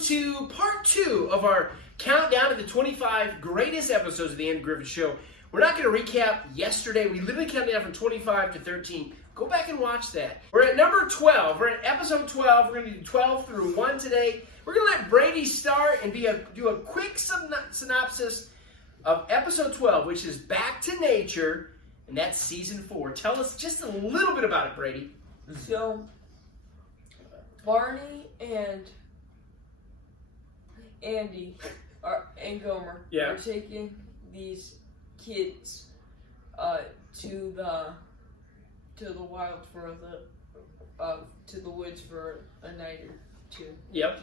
to part 2 of our countdown of the 25 greatest episodes of the Andy Griffith Show. We're not going to recap yesterday. We literally counted down from 25 to 13. Go back and watch that. We're at number 12. We're at episode 12. We're going to do 12 through 1 today. We're going to let Brady start and do a quick synopsis of episode 12, which is Back to Nature, and that's season 4. Tell us just a little bit about it, Brady. So, Barney and Andy and Gomer are taking these kids to the wild for to the woods for a night or two. Yep.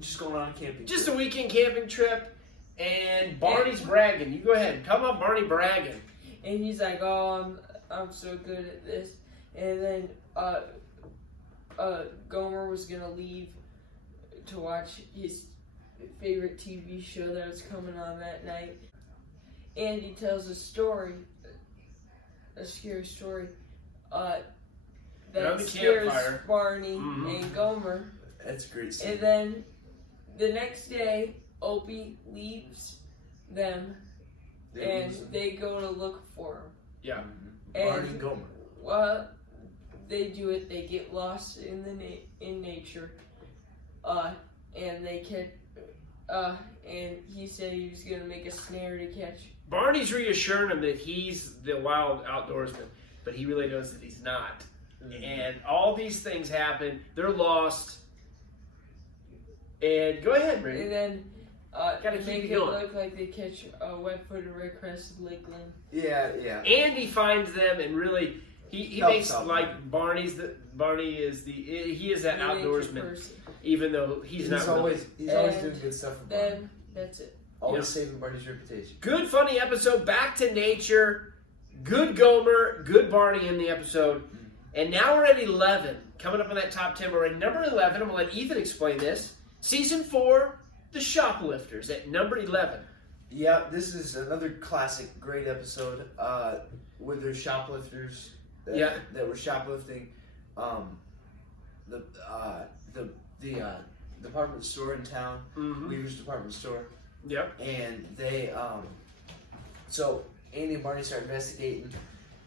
Just going on a camping. Just a weekend camping trip, and Barney's bragging. You go ahead. Come on, Barney bragging. And he's like, "Oh, I'm so good at this." And then Gomer was gonna leave to watch his favorite TV show that was coming on that night. Andy tells a scary story, that scares Barney and Gomer. That's a great scene. And then the next day, Opie leaves them, and they go to look for him. Yeah. Barney and Gomer. Well, they do it. They get lost in nature, and they catch. And he said he was gonna make a snare to catch. Barney's reassuring him that he's the wild outdoorsman, but he really knows that he's not. And all these things happen. They're lost. And go ahead, Brady. And then Gotta make keep it going. look like they catch a wet-footed red-crested lakeland. Yeah. Andy finds them and really he makes like Barney is that outdoorsman, even though he's not always really. He's always doing good stuff for Barney. Then that's it. Always saving Barney's reputation. Good funny episode. Back to nature. Good Gomer. Good Barney in the episode. And now we're at 11. Coming up on that top 10. We're at number 11. I'm going to let Ethan explain this. Season 4, The Shoplifters at number 11. Yeah, this is another classic, great episode where there's shoplifters that were shoplifting the department store in town, Weaver's department store. Yep. And they, so Andy and Barney start investigating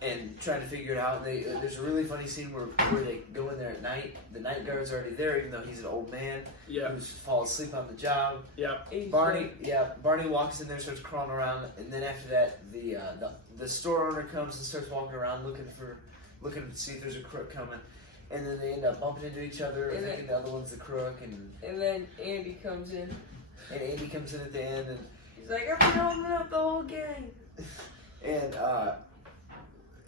and trying to figure it out. There's a really funny scene where they go in there at night. The night guard's already there, even though he's an old man who's falls asleep on the job. Yeah. Barney walks in there, starts crawling around, and then after that, the store owner comes and starts walking around looking to see if there's a crook coming. And then they end up bumping into each other, and thinking the other one's the crook. And then Andy comes in. And Andy comes in at the end, and he's like, "I'm helping out the whole gang." And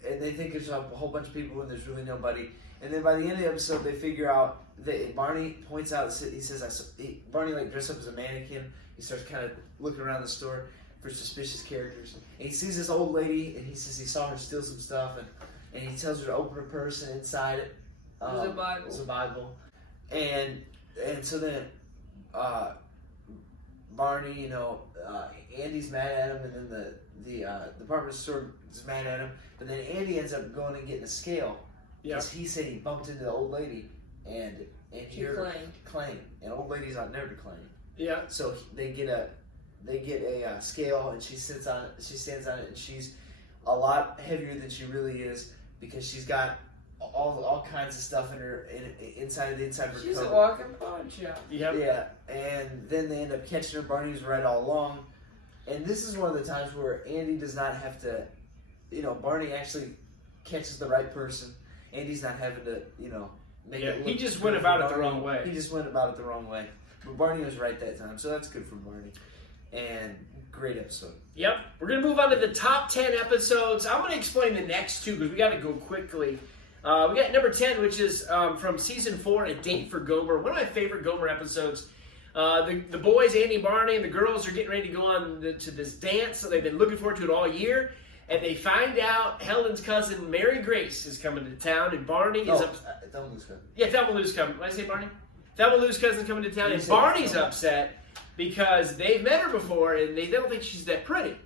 they think there's a whole bunch of people, and there's really nobody. And then by the end of the episode, they figure out that Barney points out. He says, Barney dressed up as a mannequin. He starts kind of looking around the store for suspicious characters, and he sees this old lady, and he says he saw her steal some stuff, and he tells her to open her purse, and inside it was a Bible. It was a Bible, and so then. Barney, Andy's mad at him, and then the department store is mad at him. But then Andy ends up going and getting a scale because he said he bumped into the old lady, and she claimed, and old lady's not never to claim. Yeah. So they get a scale, and she sits on it. She stands on it, and she's a lot heavier than she really is because she's got all kinds of stuff in her inside of her coat. She's a walking pawn shop. Yep. Yeah, and then they end up catching her. Barney was right all along, and this is one of the times where Andy does not have to, Barney actually catches the right person. Andy's not having to, make it look. He just went about it the wrong way. He just went about it the wrong way, but Barney was right that time, so that's good for Barney. And great episode. Yep. We're gonna move on to the top 10 episodes. I'm gonna explain the next two because we got to go quickly. We got number 10, which is from season 4, A Date for Gomer. One of my favorite Gomer episodes. The boys, Andy, Barney, and the girls are getting ready to go on to this dance, so they've been looking forward to it all year. And they find out Helen's cousin, Mary Grace, is coming to town, and Barney is upset. Thelma Lou's cousin. Yeah, Thelma Lou's coming. What did I say, Barney? Thelma Lou's cousin coming to town, and Barney's upset because they've met her before, and they don't think she's that pretty.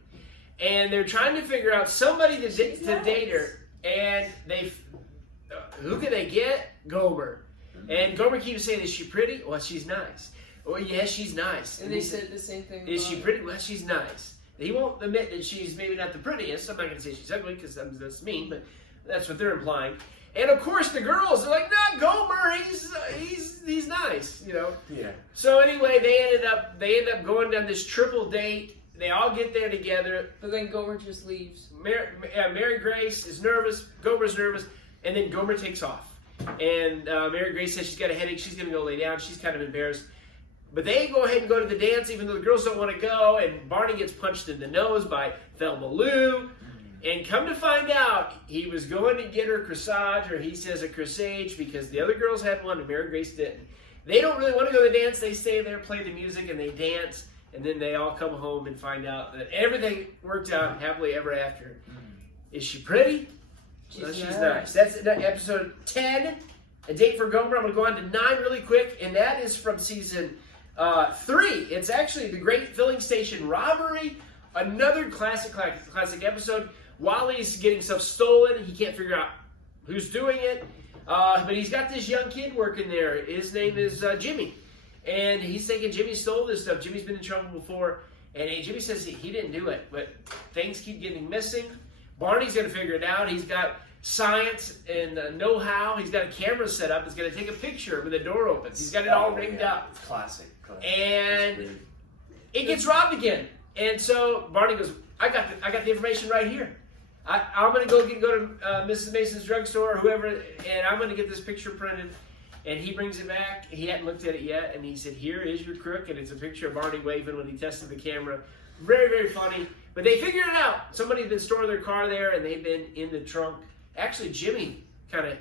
And they're trying to figure out somebody to date her, and who can they get? Gomer. And Gomer keeps saying, is she pretty? Well, she's nice. Oh, yeah, she's nice. And they said the same thing. Is about she her. pretty? Well, she's nice. He won't admit that she's maybe not the prettiest. I'm not going to say she's ugly because that's mean, but that's what they're implying. And of course, the girls are like, "Nah, Gomer, he's nice," you know. Yeah. So anyway, they end up going down this triple date. They all get there together. But then Gomer just leaves. Mary Grace is nervous. Gomer's nervous, and then Gomer takes off. And Mary Grace says she's got a headache. She's going to go lay down. She's kind of embarrassed. But they go ahead and go to the dance, even though the girls don't want to go. And Barney gets punched in the nose by Thelma Lou. And come to find out, he was going to get her corsage, or he says a corsage, because the other girls had one and Mary Grace didn't. They don't really want to go to the dance. They stay there, play the music, and they dance. And then they all come home and find out that everything worked out happily ever after. Is she pretty? She's nice. That's episode 10, A Date for Gomer. I'm going to go on to 9 really quick, and that is from season 3. It's actually the Great Filling Station Robbery, another classic episode. Wally's getting stuff stolen. He can't figure out who's doing it, but he's got this young kid working there. His name is Jimmy, and he's thinking Jimmy stole this stuff. Jimmy's been in trouble before, and Jimmy says he didn't do it, but things keep getting missing. Barney's going to figure it out. He's got science and know-how. He's got a camera set up. He's going to take a picture when the door opens. He's got it all rigged up. Classic. And it gets robbed again. And so Barney goes, I got the information right here. I'm going to go to Mrs. Mason's drugstore or whoever, and I'm going to get this picture printed. And he brings it back. He hadn't looked at it yet. And he said, here is your crook. And it's a picture of Barney waving when he tested the camera. Very, very funny. But they figured it out. Somebody had been storing their car there, and they've been in the trunk. Actually, Jimmy kind of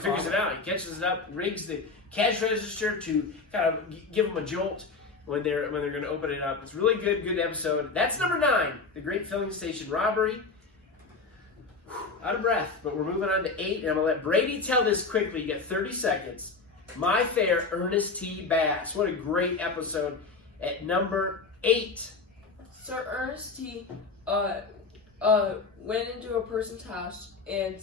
figures it out. He catches it up, rigs the cash register to kind of give them a jolt when they're going to open it up. It's really good episode. That's number 9, The Great Filling Station Robbery. Out of breath, but we're moving on to 8, and I'm going to let Brady tell this quickly. You get 30 seconds. My Fair Ernest T. Bass. What a great episode at number 8. So Ernest T. Went into a person's house and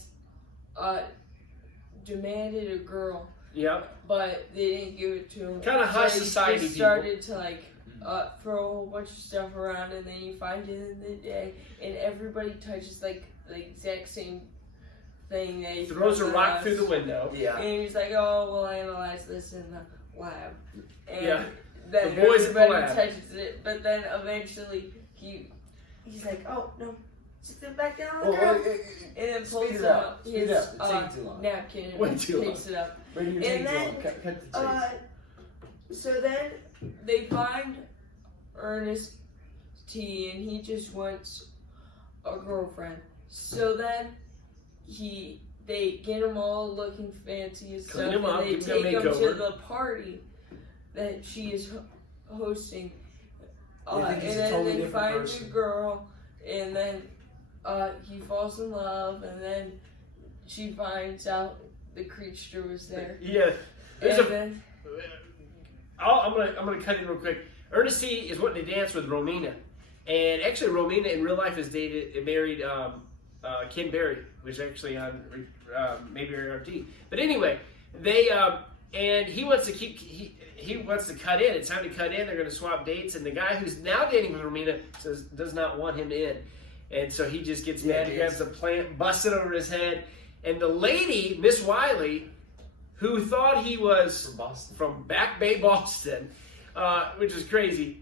demanded a girl. Yep. But they didn't give it to him. Kind of high So society he just started to throw a whole bunch of stuff around, and then you find it in the day, and everybody touches the exact same thing. That he Throws a rock through the window. Yeah. And he's like, "Oh, we'll analyze this in the lab." And Yeah. then The boys at the everybody lab. touches it, but then eventually he's like, "Oh no, sit them back down on the ground," and then pulls Speed it out up. Speed his it up. It's taking too long. napkin Way and too takes it up. Brady, you're taking too long. Cut the chase. So then they find Ernest T, and he just wants a girlfriend. So then they get him all looking fancy and Clean stuff, him up, and they give him a take him to makeover. the party that she is hosting. They think he's and a then totally they different find person. the girl, and then he falls in love, and then she finds out the creature was there. Yeah. And then I'm gonna cut in real quick. Ernest T. is wanting to dance with Romina, and actually Romina in real life is married Ken Berry, which is actually on Mayberry RT. But anyway, they and he wants to he wants to cut in. It's time to cut in. They're going to swap dates, and the guy who's now dating with Romina does not want him in, and so he just gets mad. He grabs the plant, busts it over his head, and the lady, Miss Wiley, who thought he was from Back Bay, Boston, which is crazy,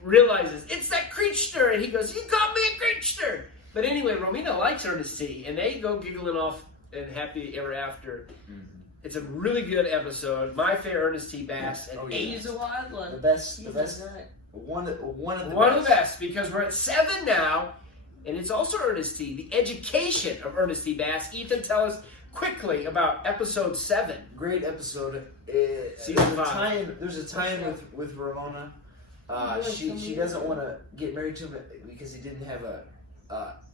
realizes it's that creature, and he goes, "You called me a creature." But anyway, Romina likes Ernest T, and they go giggling off and happy ever after. Mm-hmm. It's a really good episode. My Fair Ernest T. Bass at 8. he's a wild one. The best, one of the best, because we're at 7 now, and it's also Ernest T. The education of Ernest T. Bass. Ethan, tell us quickly about episode 7. Great episode. Season 5. There's a tie-in with Ramona. She doesn't want to get married to him because he didn't have a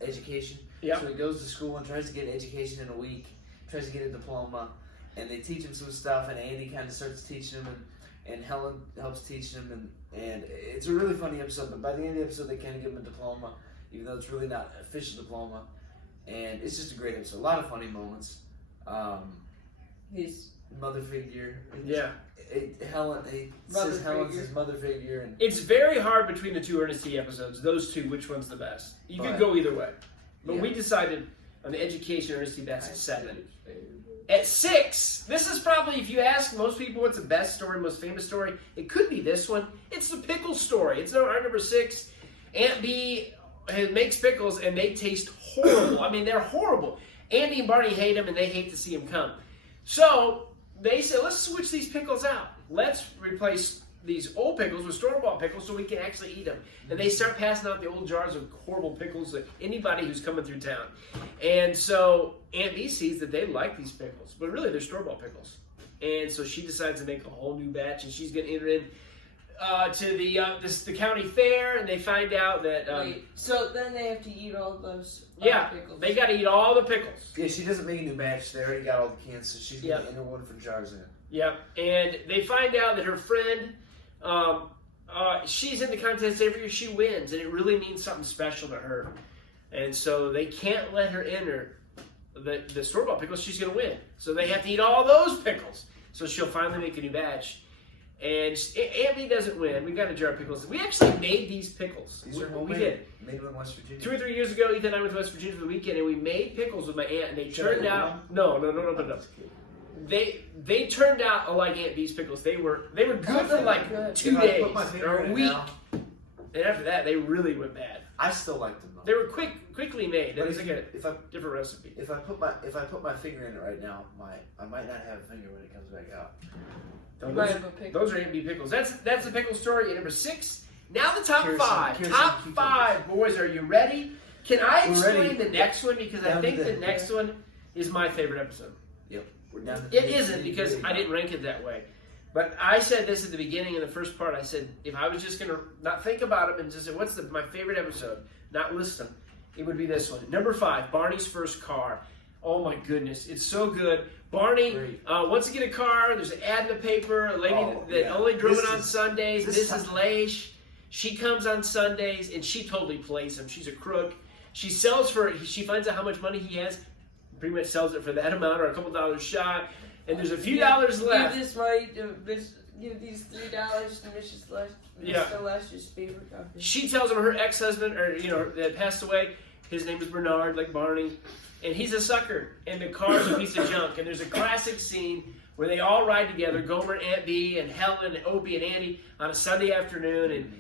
education. Yep. So he goes to school and tries to get an education in a week. Tries to get a diploma, and they teach him some stuff. And Andy kind of starts teaching him, and Helen helps teach him. And it's a really funny episode. But by the end of the episode, they kind of give him a diploma, even though it's really not an official diploma. And it's just a great episode. A lot of funny moments. mother figure. Yeah. Helen, he Mother says Helen's figure. his mother figure. And It's very hard between the two Ernest T episodes. Those two, which one's the best? You could Right. go either way. But Yeah. we decided on the education Ernest T, that's a 7. At 6, this is probably, if you ask most people what's the best story, most famous story, it could be this one. It's the Pickle Story. It's our number 6. Aunt B makes pickles, and they taste horrible. I mean, they're horrible. Andy and Barney hate them, and they hate to see them come. So they said, let's switch these pickles out. Let's replace these old pickles with store-bought pickles so we can actually eat them. And they start passing out the old jars of horrible pickles to anybody who's coming through town. And so Aunt B sees that they like these pickles, but really they're store-bought pickles. And so she decides to make a whole new batch, and she's going to enter in to the county fair, and they find out that Wait, so then they have to eat all those pickles. they got to eat all the pickles. yeah, she doesn't make a new batch. They already got all the cans, so she's gonna enter one for jars in. Yep, and they find out that her friend, she's in the contest every year. She wins, and it really means something special to her. And so they can't let her enter the store-bought pickles. She's going to win. So they have to eat all those pickles. So she'll finally make a new batch. And Aunt B doesn't win. We got a jar of pickles. We actually made these pickles. These are We homemade. did. Made them in West Virginia. 2 or 3 years ago, Ethan and I went to West Virginia for the weekend, and we made pickles with my aunt, and they turned out... No. They turned out like Aunt B's pickles. They were good for like 2 If I days put my finger or in a it week. now, And after that, they really went bad. I still like them though. They were quickly made. It But was like a if I different recipe. if I put my finger in it right now, I might not have a finger when it comes back out. You might have a pickle. Those are Aunt B pickles. That's the pickle story at number 6. Now the top Here's 5. some Top cucumbers. 5, boys. Are you ready? Can I We're explain ready. the next one because I Down think to the the- next one is my favorite episode. We're down to It isn't because I didn't rank it that way. But I said this at the beginning in the first part. I said if I was just going to not think about them and just say what's my favorite episode, not list them, it would be this one. Number 5, Barney's First Car. Oh my goodness, it's so good. Barney wants to get a car. There's an ad in the paper. A lady that only drove it on Sundays. This is Leish. She comes on Sundays and she totally plays him. She's a crook. She finds out how much money he has. Pretty much sells it for that amount or a couple dollars shy. And there's a few dollars left. Give this money to give these $3 to Mr. Lash's favorite coffee. She tells him her ex-husband, or that passed away. His name is Bernard, like Barney, and he's a sucker. And the car's a piece of junk. And there's a classic scene where they all ride together: Gomer, Aunt B, and Helen, and Opie, and Andy on a Sunday afternoon. And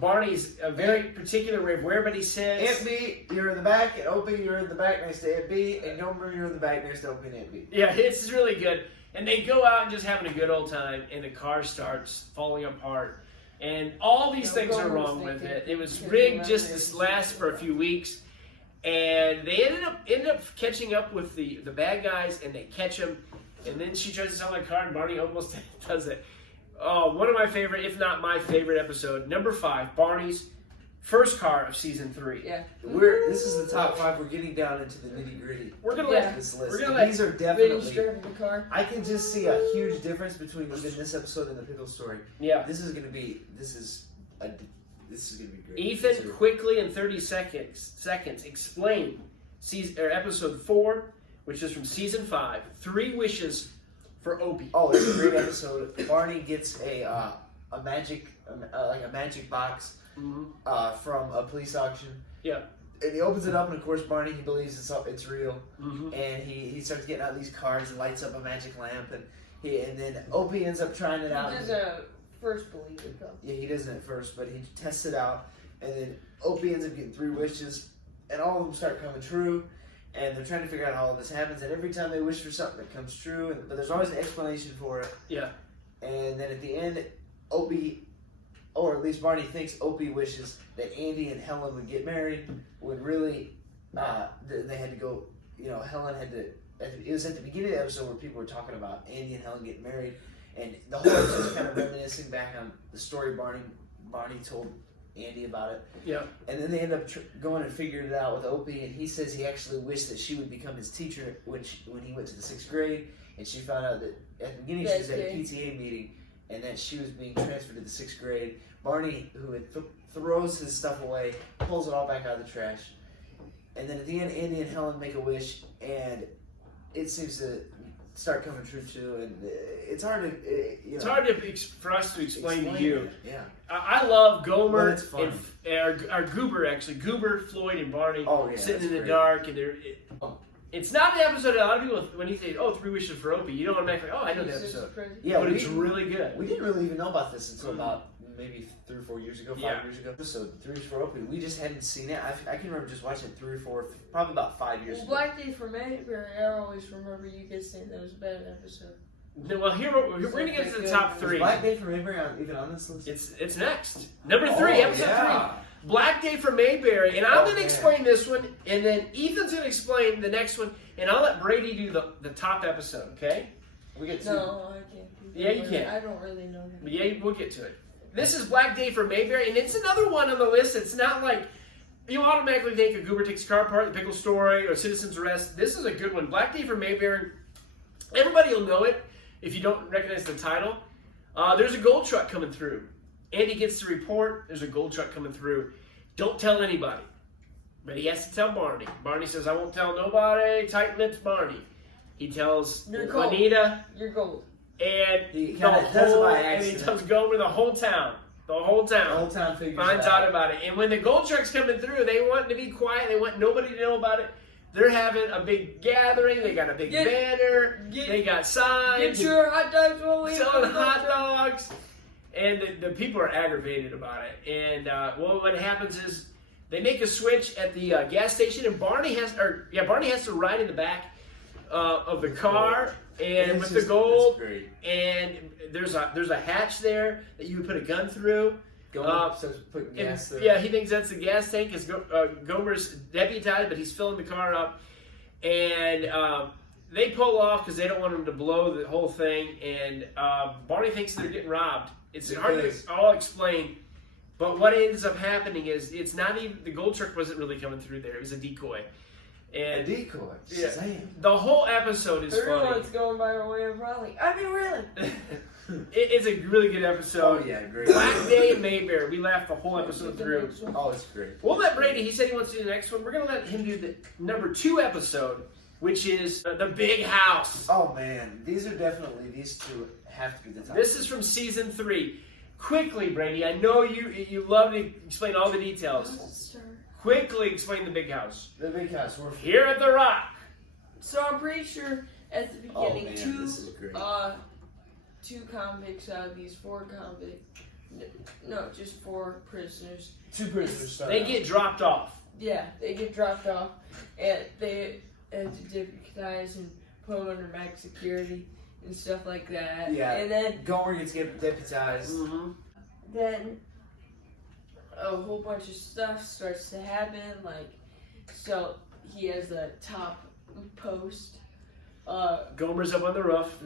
Barney's a very particular way of where everybody sits. Aunt B, you're in the back, and Opie, you're in the back next to Aunt B, and Gomer, you're in the back next to Opie and Aunt B. Yeah, it's really good. And they go out and just having a good old time, and the car starts falling apart. And all these things are wrong with it. It was rigged just to last for a few weeks. And they ended up catching up with the bad guys, and they catch them. And then she tries to sell the car, and Barney almost does it. Oh, one of my favorite, if not my favorite episode, number 5, Barney's First Car of season 3. Yeah. This is the top 5. We're getting down into the nitty gritty. We're gonna Yeah. let This list. We're gonna let These are Vinny's definitely. driving the car. I can just see a huge difference between even this episode and the Pickle Story. yeah. This is gonna be great. Ethan quickly in 30 seconds explain episode 4, which is from season 5. 3 wishes for Opie. Oh, it's a great episode. Barney gets a magic box Mm-hmm. from a police auction. Yeah. And he opens it up, and of course Barney, he believes it's real. Mm-hmm. And he starts getting out these cards and lights up a magic lamp, and then Opie ends up trying it out. He doesn't first believe it though. Yeah, he doesn't at first, but he tests it out, and then Opie ends up getting 3 wishes, and all of them start coming true. And they're trying to figure out how all this happens, and every time they wish for something, it comes true. But there's always an explanation for it. Yeah. And then at the end, Opie, or at least Barney thinks Opie wishes that Andy and Helen would get married. When really, they had to go. Helen had to. It was at the beginning of the episode where people were talking about Andy and Helen getting married, and the whole episode is kind of reminiscing back on the story Barney told Andy about it. Yeah. And then they end up going and figuring it out with Opie, and he says he actually wished that she would become his teacher when he went to the 6th grade, and she found out that at the beginning she was at a PTA meeting, and that she was being transferred to the 6th grade. Barney, who had throws his stuff away, pulls it all back out of the trash, and then at the end, Andy and Helen make a wish, and it seems to start coming true too, and it's hard to It's hard for us to explain to you. it. Yeah. I love Gomer But it's fun. and our Goober, actually. Goober, Floyd, and Barney sitting that's in the great. dark. And it's not the episode that a lot of people, when you say, 3 Wishes for Opie, you don't automatically, I know the episode. Yeah, But it's really good. We didn't really even know about this until about maybe 3 or 4 years ago, 5 Yeah. years ago. So 3 Wishes for Opie, we just hadn't seen it. I can remember just watching it 3 or 4, probably about 5 years Well, ago. Black Day for Mayberry, I always remember you guys saying that was a bad episode. Well, here we're going to get to the top Is 3. Black Day for Mayberry even on this list? It's next. Number 3, episode 3. Black Day for Mayberry, and I'm going to explain this one, and then Ethan's going to explain the next one, and I'll let Brady do the top episode, okay? We get 2. No, I can't do that. Yeah, you can. I don't really know that. But yeah, we'll get to it. This is Black Day for Mayberry, and it's another one on the list. It's not like you automatically think of Gomer Takes a Car Apart, The Pickle Story, or Citizen's Arrest. This is a good one. Black Day for Mayberry. Everybody will know it if you don't recognize the title. There's a gold truck coming through. Andy gets the report. There's a gold truck coming through. Don't tell anybody. But he has to tell Barney. Barney says, I won't tell nobody. Tight-lipped Barney. He tells You're gold. Juanita You're gold. and He the kinda does it whole, by and he accident. tells Gomer the whole town. The whole The town whole town figures finds out about it. And when the gold truck's coming through, they want to be quiet. They want nobody to know about it. They're having a big gathering. They got a big banner. They got signs. Get your hot dogs while we Selling hot dogs. And the people are aggravated about it. And what happens is they make a switch at the gas station, and Barney has to ride in the back of the car and with the gold. And there's a hatch there that you would put a gun through. Starts putting gas through. Yeah, he thinks that's the gas tank. Because Gomer's deputized, but he's filling the car up, and they pull off because they don't want him to blow the whole thing. And Barney thinks they're getting robbed. It's hard to all explain, but what ends up happening is it's not even the gold truck wasn't really coming through there. It was a decoy. And A decoy. Yeah, Shazam. the whole episode is funny. Everyone's going by our way of Raleigh. I mean, really. It's a really good episode. Oh yeah, great. Black Day and Mayberry. We laughed the whole episode through. Oh, it's great. We'll let Brady. He said he wants to do the next one. We're gonna let him do the number 2 episode, which is the Big House. Oh man, these two have to be the top. This is from season 3. Quickly, Brady. I know you love to explain all the details. Quickly explain the Big House. The Big House. We're Here at the Rock. So I'm pretty sure at the beginning, man, this is great. 2 convicts out of these 4 convicts. No, just 4 prisoners. 2 prisoners. They get dropped off. Yeah, they get dropped off, and they have to deputize and put them under max security and stuff like that. Yeah. And then Gomer gets deputized. Mm-hmm. then a whole bunch of stuff starts to happen. Like, so he has a top post. Gomer's up on the roof,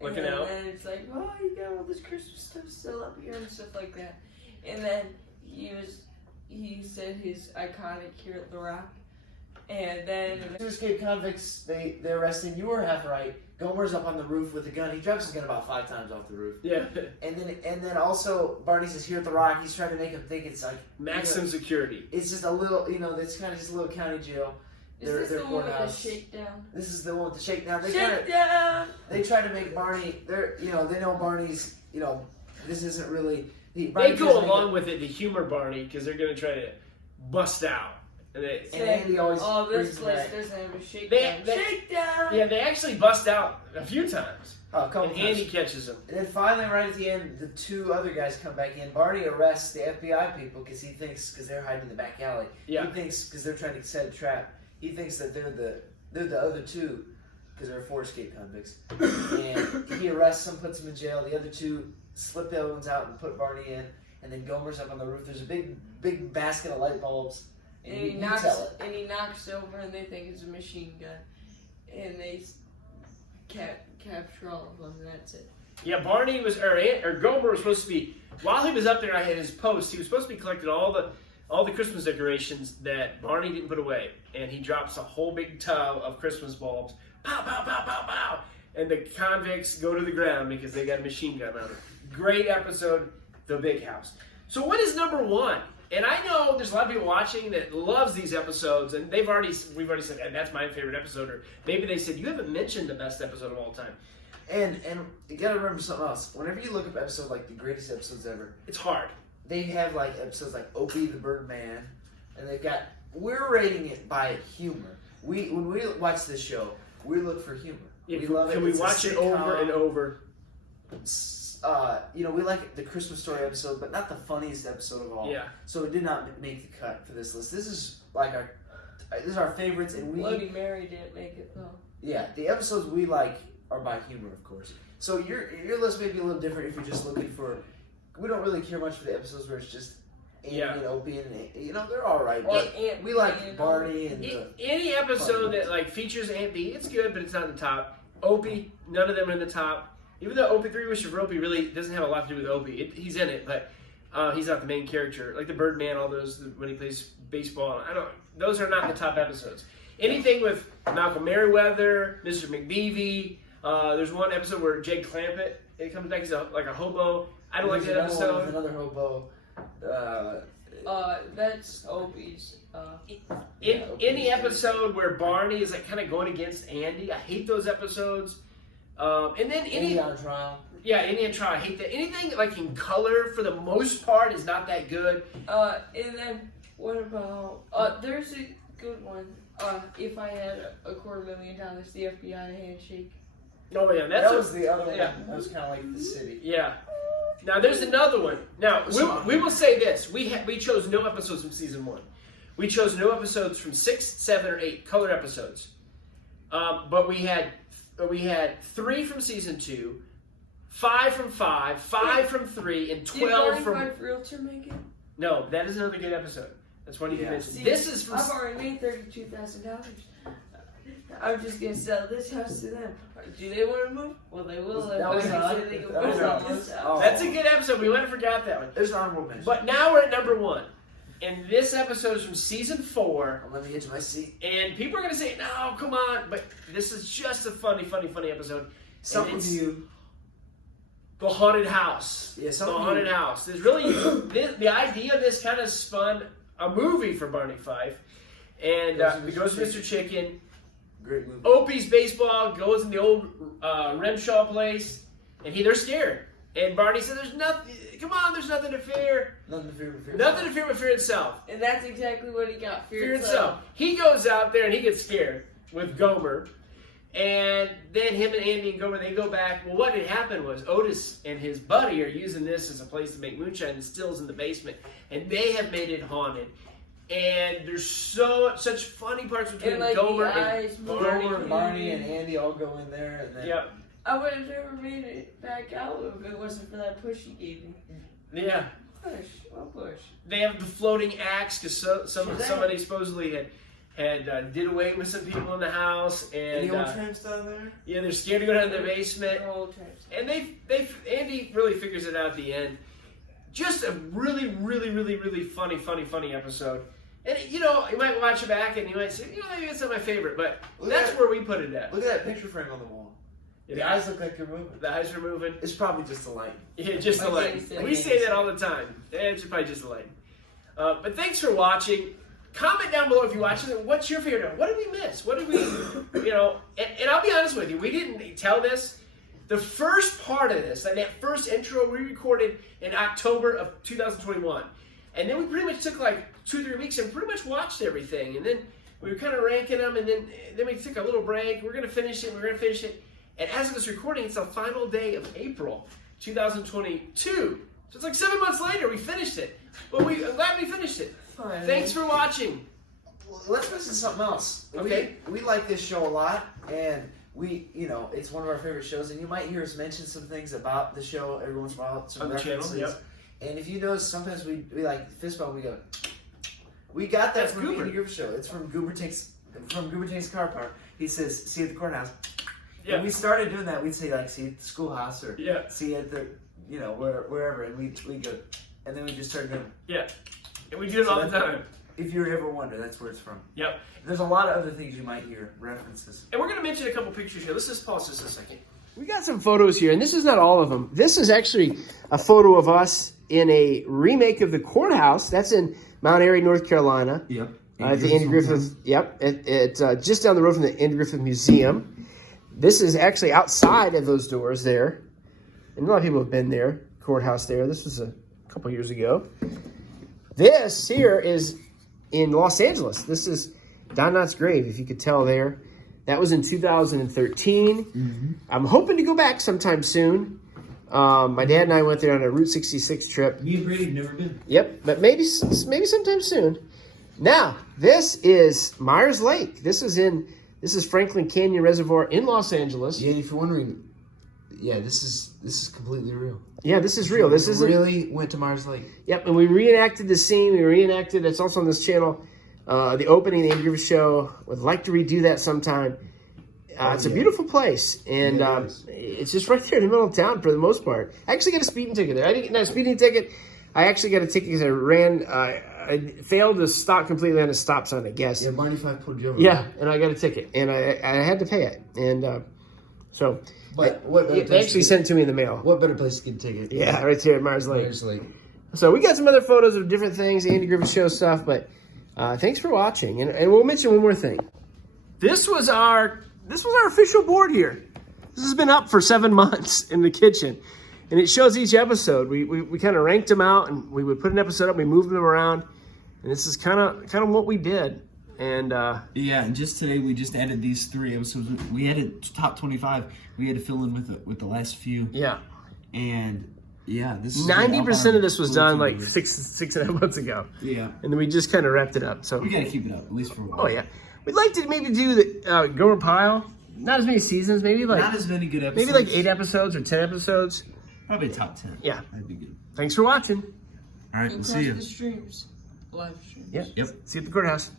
looking and out. then it's like, oh, you got all this Christmas stuff still up here and stuff like that. And then he said his iconic "Here at the Rock," and then 2 escaped convicts. They arrest him. You were half right. Gomer's up on the roof with a gun. He drops his gun about 5 times off the roof. Yeah. And then also Barney says here at the Rock. He's trying to make him think it's like Maximum security. It's just a little, it's kind of just a little county jail. is this the one with the shakedown? This is the one with the shakedown. Shakedown. They try to make Barney. They know Barney's. This isn't really. They go along with it to humor Barney because they're going to try to bust out. And Andy always oh, this brings place back. doesn't have a shakedown. Shakedown. Yeah, they actually bust out a few times. Oh, a couple And times. Andy catches them. And then finally, right at the end, the 2 other guys come back in. Barney arrests the FBI people because he thinks they're hiding in the back alley. Yeah. He thinks because they're trying to set a trap. He thinks that they're the other 2 because there are 4 escaped convicts. And he arrests them, puts them in jail. The other 2 slip the other ones out and put Barney in. And then Gomer's up on the roof. There's a big basket of light bulbs. And he knocks over, and they think it's a machine gun, and they capture all of them, and that's it. Yeah, Barney was, or Gomer was supposed to be, while he was up there at his post, he was supposed to be collecting all the Christmas decorations that Barney didn't put away. And he drops a whole big tub of Christmas bulbs. Pow, pow, pow, pow, pow. And the convicts go to the ground because they got a machine gun on them. Great episode, The Big House. So what is number one? And I know there's a lot of people watching that loves these episodes, and we've already said that's my favorite episode, or maybe they said you haven't mentioned the best episode of all time. And you gotta remember something else. Whenever you look up episodes like the greatest episodes ever, It's hard. they have like episodes like Opie the Birdman, and we're rating it by humor. When we watch this show, we look for humor. Yeah, We love it. Can we It's a watch it sitcom. over and over? We like the Christmas Story episode, but not the funniest episode of all. Yeah. So it did not make the cut for this list. This is our favorites, and Bloody Mary didn't make it though. yeah, the episodes we like are by humor, of course. So your list may be a little different if you're just looking for. We don't really care much for the episodes where it's just Andy and Opie, and they're all right. Or But Aunt we Bee like and Barney and Any episode that like features Aunt Bee, it's good, but it's not in the top. Opie, none of them are in the top. Even though Opie 3 Wishes for Opie really doesn't have a lot to do with Opie. He's in it, but he's not the main character. Like the Birdman, all those when he plays baseball. Those are not in the top episodes. Anything with Malcolm Merriweather, Mr. McBeevy. There's one episode where Jake Clampett comes back. He's like a hobo. I don't like that episode. Another hobo. That's Opie's. Any episode where Barney is like kind of going against Andy, I hate those episodes. And then Andy on trial. Yeah, Indian Trial. I hate that. Anything like in color, for the most part, is not that good. And then what about? There's a good one. If I had $250,000, the FBI handshake. Oh yeah, That was the other one. Yeah. That was kind of like the city. Yeah. Now there's another one. Now we will say this: we chose no episodes from season 1. We chose no episodes from 6, 7, or 8 color episodes. But we had 3 from season 2, 5 from 5, 5 from 3, and 12 from. Did Realtor make it? No, that is another good episode. That's one you can mention. See, This is from. I've already made $32,000. I'm just gonna sell this house to them. Do they want to move? Well, they will. That was on. They can That was move on. this house. Oh. That's a good episode. We might have forgot that one. There's an honorable mention. But now we're at number 1. And this episode is from season 4. Let me get to my seat. And people are going to say, no, come on. But this is just a funny episode. Some And of it's you. The Haunted House. Yeah, some The of you. Haunted House. There's really, the idea of this kind of spun a movie for Barney Fife. And it goes to Mr. Chicken. Great movie. Opie's baseball goes in the old Renshaw place. And they're scared. And Barney said, there's nothing, come on, there's nothing to fear. Nothing to fear but fear. Nothing to fear but fear itself. And that's exactly what he got. Fear itself. He goes out there and he gets scared with Gomer. And then him and Andy and Gomer, they go back. Well, what had happened was Otis and his buddy are using this as a place to make moonshine and stills in the basement. And they have made it haunted. And there's such funny parts between And, like, Gomer the eyes and move. Barney. Gomer and Barney and Andy all go in there. And then Yep. I would have never made it back out if it wasn't for that push he gave me. Yeah. Push. Well, push. They have the floating axe because somebody supposedly had did away with some people in the house. And the old tramps down there? yeah, they're scared to go down to the basement. They're old types. And Andy really figures it out at the end. Just a really, really, really, really funny episode. And you might watch it back and you might say, maybe it's not my favorite, but that's where we put it at. Look at that picture frame on the wall. The eyes look like they're moving. The eyes are moving. It's probably just the light. Yeah, just the Like light. Jason. We say that all the time. It's probably just the light. But thanks for watching. Comment down below if you watch it. What's your favorite one? What did we miss? What did we, and I'll be honest with you, we didn't tell this. The first part of this, like that first intro, we recorded in October of 2021. And then we pretty much took like 2-3 weeks and pretty much watched everything. And then we were kind of ranking them, and then we took a little break. We're going to finish it. And as of this recording, it's the final day of April 2022. So it's like 7 months later, we finished it. But I'm glad we finished it. Fine. Thanks for watching. Let's listen to something else. Okay. We like this show a lot, and it's one of our favorite shows, and you might hear us mention some things about the show every once in a while, some On the channel, references. yep. And if you notice, sometimes we like fist bump, we go, we got that That's from the Goober. Andy Griffith show. It's from Gomer Takes Car Park. He says, see you at the courthouse. Yeah. When we started doing that, we'd say, like, see you at the schoolhouse, or Yeah. see you at the, wherever, and we go, and then we just started going, Yeah. And we do it all the time. if you ever wonder, that's where it's from. Yep. There's a lot of other things you might hear, references. And we're going to mention a couple pictures here. Let's just pause just a second. We got some photos here, and this is not all of them. This is actually a photo of us in a remake of the courthouse. That's in Mount Airy, North Carolina. Yep. At the Andy Griffith. Yep. It's just down the road from the Andy Griffith Museum. This is actually outside of those doors there. And a lot of people have been there. Courthouse there. This was a couple years ago. This here is in Los Angeles. This is Don Knotts' grave, if you could tell there. That was in 2013. Mm-hmm. I'm hoping to go back sometime soon. My dad and I went there on a Route 66 trip. Me and Brady have never been. Yep, but maybe sometime soon. Now, this is Myers Lake. This is Franklin Canyon Reservoir in Los Angeles. Yeah, if you're wondering, yeah, this is completely real. Yeah, this is real. This isn't really went to Myers Lake. Yep, and we reenacted the scene. It's also on this channel. The opening of the Andy Griffith Show. Would like to redo that sometime. It's a beautiful place, and it's just right there in the middle of town for the most part. I actually got a speeding ticket there. I didn't get a speeding ticket. I actually got a ticket because I failed to stop completely on a stop sign, I guess. Yeah, Barney 5 pulled you over. Yeah, and I got a ticket, and I had to pay it, and so. But they actually sent it to me in the mail. What better place to get a ticket? Yeah, right here at Myers Lake. Myers Lake. So we got some other photos of different things, Andy Griffith Show stuff, but thanks for watching. And we'll mention one more thing. This was our official board here. This has been up for 7 months in the kitchen. And it shows each episode. We kind of ranked them out, and we would put an episode up, we moved them around. And this is kind of what we did. And yeah, and just today we just added these 3 episodes. We added top 25. We had to fill in with the last few. Yeah. And yeah, this is 90% of this was done like 6.5 months ago. Yeah. And then we just kind of wrapped it up. So we gotta keep it up, at least for a while. Oh yeah. We'd like to maybe do the Gomer Pile. Not as many seasons, maybe like not as many good episodes. Maybe like 8 episodes or 10 episodes. Probably top 10. Yeah. That'd be good. Thanks for watching. All right, we'll see you. The streams. Live streams. Yeah. Yep. See you at the courthouse.